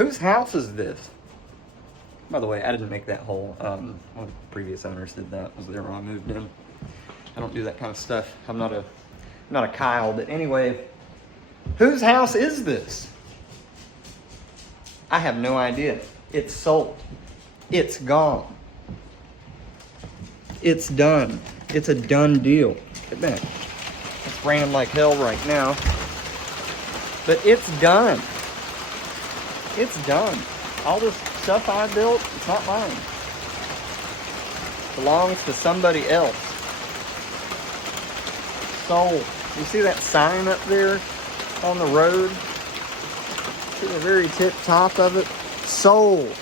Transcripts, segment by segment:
Whose house is this? By the way, I didn't make that hole. One of the previous owners did that. Was there when I moved in. I don't do that kind of stuff. I'm not a Kyle. But anyway, whose house is this? I have no idea. It's sold. It's gone. It's done. It's a done deal. Look at that. It's raining like hell right now. But it's done. It's done. All this stuff I built, it's not mine. It belongs to somebody else. Sold. You see that sign up there on the road? See the very tip top of it? Sold.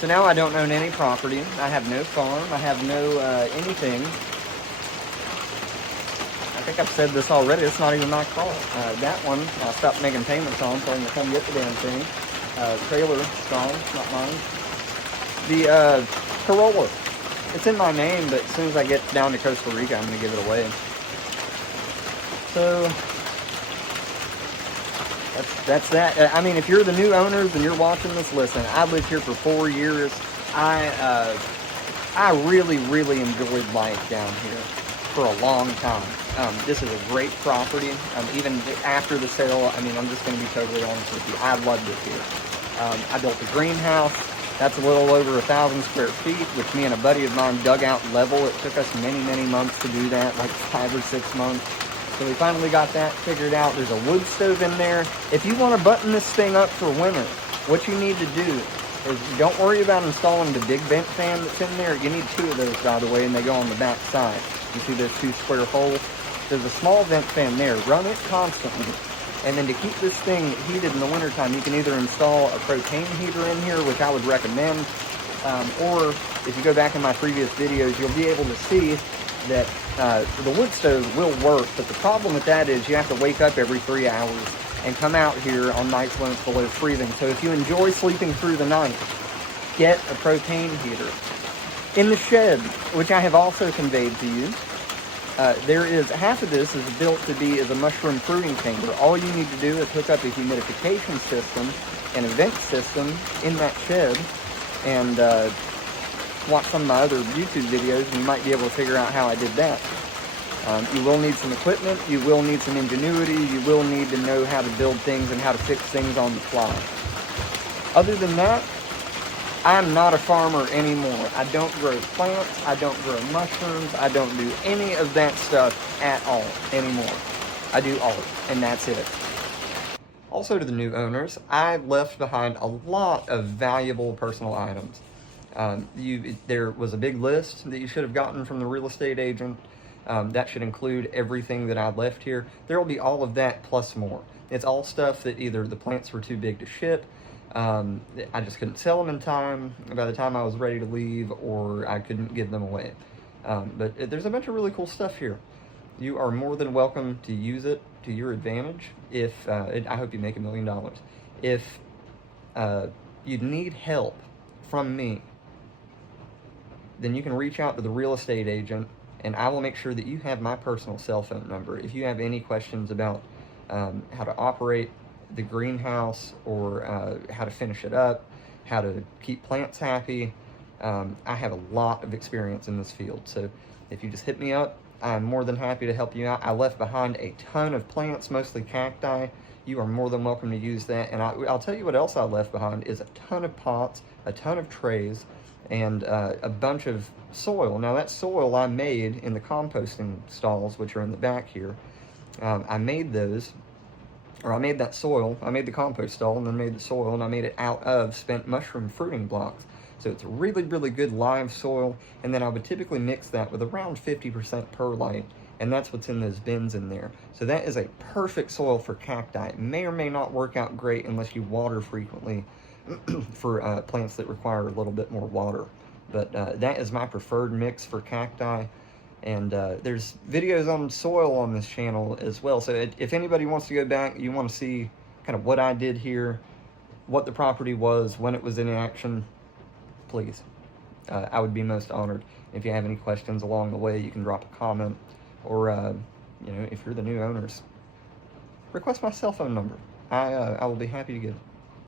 So now I don't own any property. I have no farm. I have no anything. I think I've said this already. It's not even my car. That one, I stopped making payments on, so I'm going to come get the damn thing. Trailer, strong, not mine. The Corolla. It's in my name, but as soon as I get down to Costa Rica, I'm going to give it away. So, that's that. I mean, if you're the new owners and you're watching this, listen, I lived here for 4 years. I really, really enjoyed life down here for a long time. This is a great property. Even after the sale, I mean, I'm just going to be totally honest with you. I loved it here. I built a greenhouse. That's a little over 1,000 square feet, which me and a buddy of mine dug out level. It took us many, many months to do that, like 5 or 6 months. So we finally got that figured out. There's a wood stove in there. If you want to button this thing up for winter, what you need to do is don't worry about installing the big vent fan that's in there. You need 2 of those, by the way, and they go on the back side. You see those 2 square holes? There's a small vent fan there. Run it constantly. And then to keep this thing heated in the wintertime, you can either install a propane heater in here, which I would recommend, or if you go back in my previous videos, you'll be able to see that the wood stove will work, but the problem with that is you have to wake up every 3 hours and come out here on nights when it's below freezing. So if you enjoy sleeping through the night, get a propane heater. In the shed, which I have also conveyed to you, there is, half of this is built to be as a mushroom fruiting chamber. All you need to do is hook up a humidification system and a vent system in that shed, and watch some of my other YouTube videos and you might be able to figure out how I did that. You will need some equipment, you will need some ingenuity, you will need to know how to build things and how to fix things on the fly. Other than that, I'm not a farmer anymore. I don't grow plants, I don't grow mushrooms, I don't do any of that stuff at all anymore. I do art, and that's it. Also to the new owners, I left behind a lot of valuable personal items. There was a big list that you should have gotten from the real estate agent. That should include everything that I left here. There will be all of that plus more. It's all stuff that either the plants were too big to ship, I just couldn't sell them in time by the time I was ready to leave, or I couldn't give them away. But there's a bunch of really cool stuff here. You are more than welcome to use it to your advantage. If I hope you make $1 million. If you need help from me, then you can reach out to the real estate agent, and I will make sure that you have my personal cell phone number. If you have any questions about how to operate the greenhouse, or how to finish it up, how to keep plants happy, I have a lot of experience in this field. So if you just hit me up, I'm more than happy to help you out. I left behind a ton of plants, mostly cacti. You are more than welcome to use that. And I'll tell you what else I left behind is a ton of pots, a ton of trays, and a bunch of soil. Now that soil I made in the composting stalls, which are in the back here. I made those, or I made that soil, I made the compost stall and then made the soil, and I made it out of spent mushroom fruiting blocks. So it's really, really good live soil, and then I would typically mix that with around 50% perlite, and that's what's in those bins in there. So that is a perfect soil for cacti. It may or may not work out great unless you water frequently for plants that require a little bit more water. But that is my preferred mix for cacti. And there's videos on soil on this channel as well. So if anybody wants to go back, you want to see kind of what I did here, what the property was, when it was in action, please. I would be most honored. If you have any questions along the way, you can drop a comment. Or, you know, if you're the new owners, request my cell phone number. I will be happy to give it.